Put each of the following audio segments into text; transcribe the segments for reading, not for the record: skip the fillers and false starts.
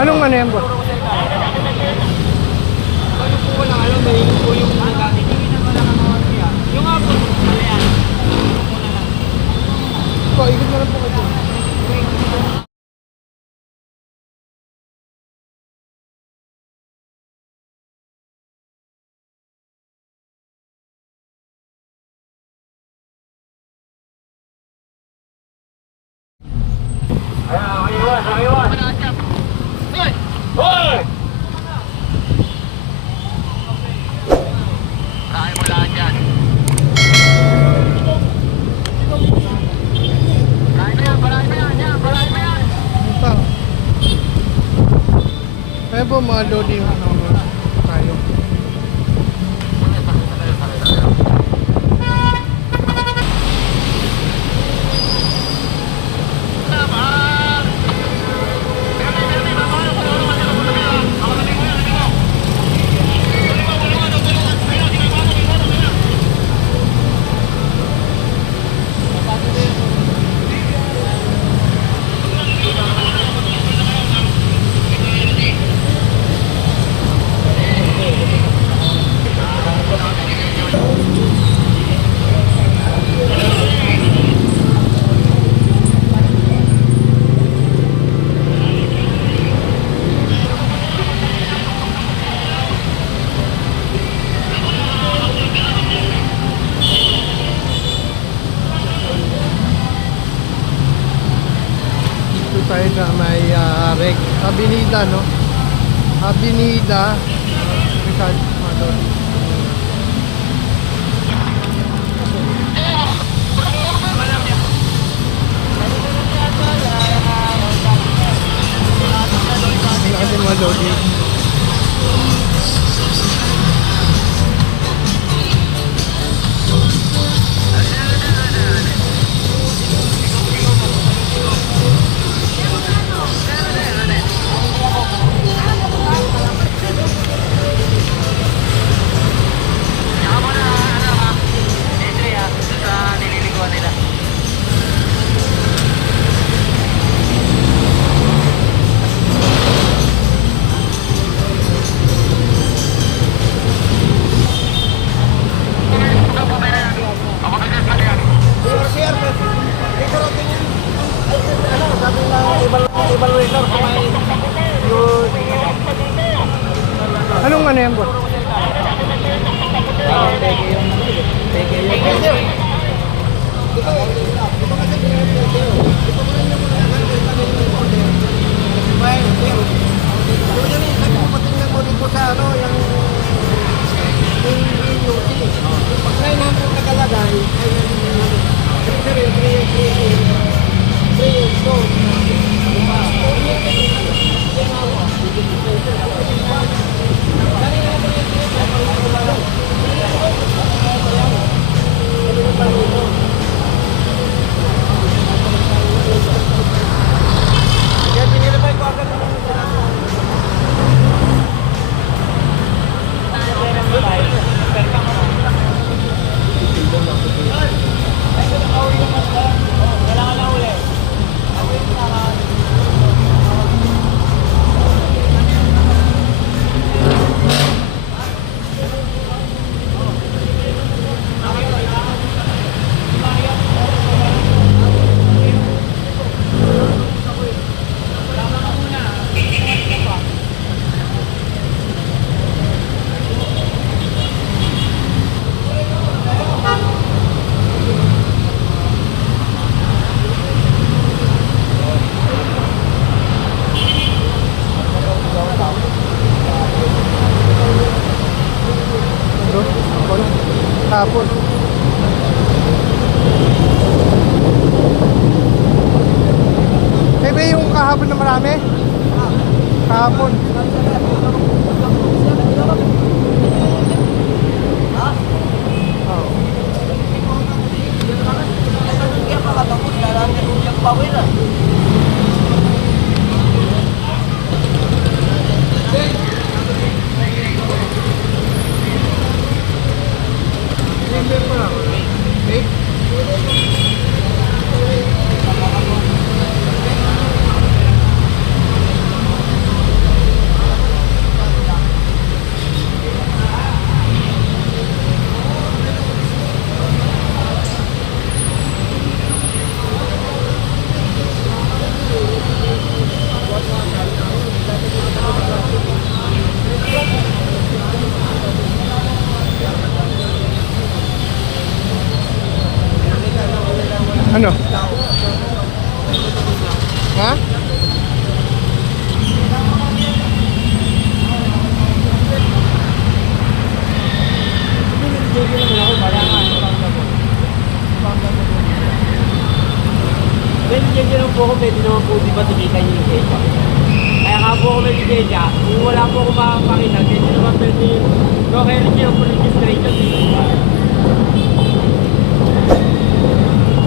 Anong ano yan, boss? Ano po wala alam, may po yung nagamit. Yung nga po, ano yan? Po, ikot na lang po kayo. Kaya po mga loading tayo. Tayo sa may Avenida, no? Avenida Rizal Madon. Hindi mga loading. Anong ano yan, boss? Hapon. Eh ba yung kahapon na marami? Kahapon. Ha? Pwede lang po ako, pwede naman po di ba tumita yung lisensya. Kaya nga po ako may lisensya, kung wala po ako makapakita, pwede naman pwede no kaya rin yung registration.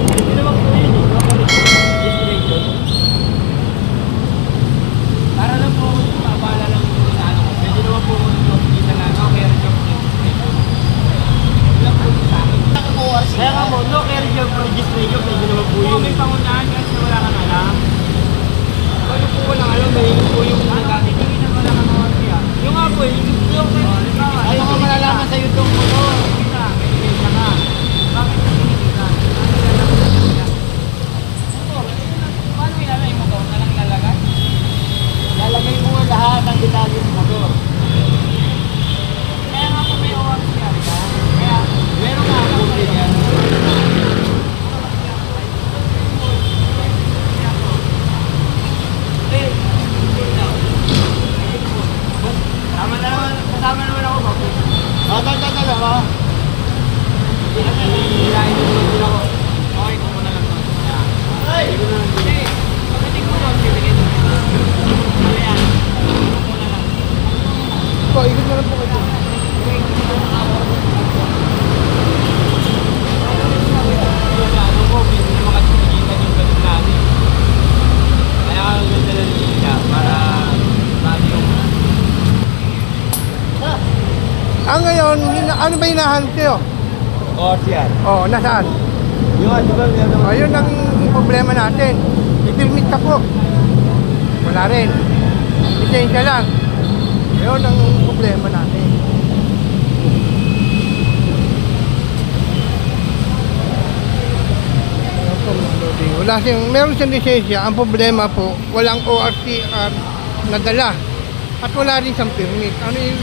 Pwede naman po yun, no kaya registration. Para lang po ako mabala lang po sa ano ko, pwede naman po ako makikita na no kaya rin yung registration. Wala po sa akin. Kaya nga po, no kaya rin yung registration, pwede naman po yun. May pangunahan kasi wala kang alam. Ano po walang alam, may po yung nagkatitingin na wala kang mga siya. Yung nga po, yung ano ka malalaman sa YouTube mo to? Kita, may lisensya ka. Bakit ka tinikita? Paano ilalagay mo to? Walang ilalagay? Lalagay mo nga lahat ng detalye ng motor. Kaya nga po may ORCR ka. Kaya meron nga ako yan. Kasama naman ako ba? Tala ba? Hilahin mo naman din ako. Okay, kung muna lang to. Hindi ko na lang din. Pagdating mo doon, bibigyan mo. Ayan. Muna lang. Po, ikot na lang po kayo. Ano po, pwede na makatigitan yung ganun natin. Kaya ang ganda lang siya para lagi yung Ngayon, ano ba hinahanap kayo? ORCR. Oh, nasaan? Yung di ba meron naman? Ayun ang problema natin. I-permit ka po. Wala rin. Lisensya lang. Ayun ang problema natin. Ayun po, mga lodi. Wala siyang, meron siyang lisensya. Ang problema po, walang ORCR na dala. At wala rin siyang permit. Ano yung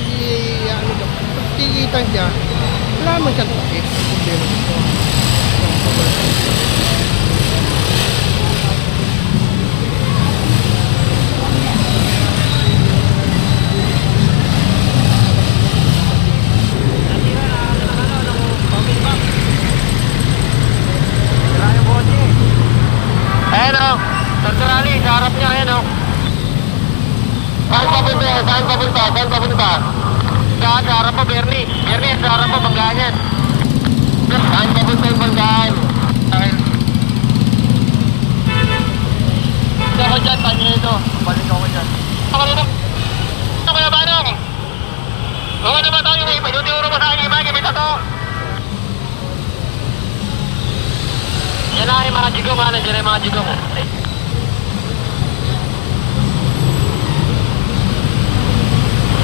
ano daw? Pag tigitan siya, wala naman siyang ticket. Ang problema nito. Ayan o, Dr. Ali, sa harap niya, ayan o. Saan papunta? Saan papunta? Saan papunta? Saan? Sa harap mo, Bernie. Bernie, sa harap mo, Banggayan. Saan papunta yung Banggayan? Hindi ako dyan, tanya ito. Balik ako dyan. Ako dito. Ito kaya ba nang? Huwag na ba tayo yung tinuro mo sa akin, iba, gamit ito. Yan na yung mga jigo, mga nandiyan yung mga jigo mo.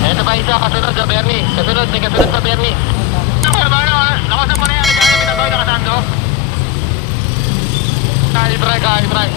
Ito pa isa, kasunod sa Bernie. Kasunod, may kasunod sa Bernie. Ano kaya ba na? Nakasap mo na yan, nagkakalit ito, nakasando. Kahit try.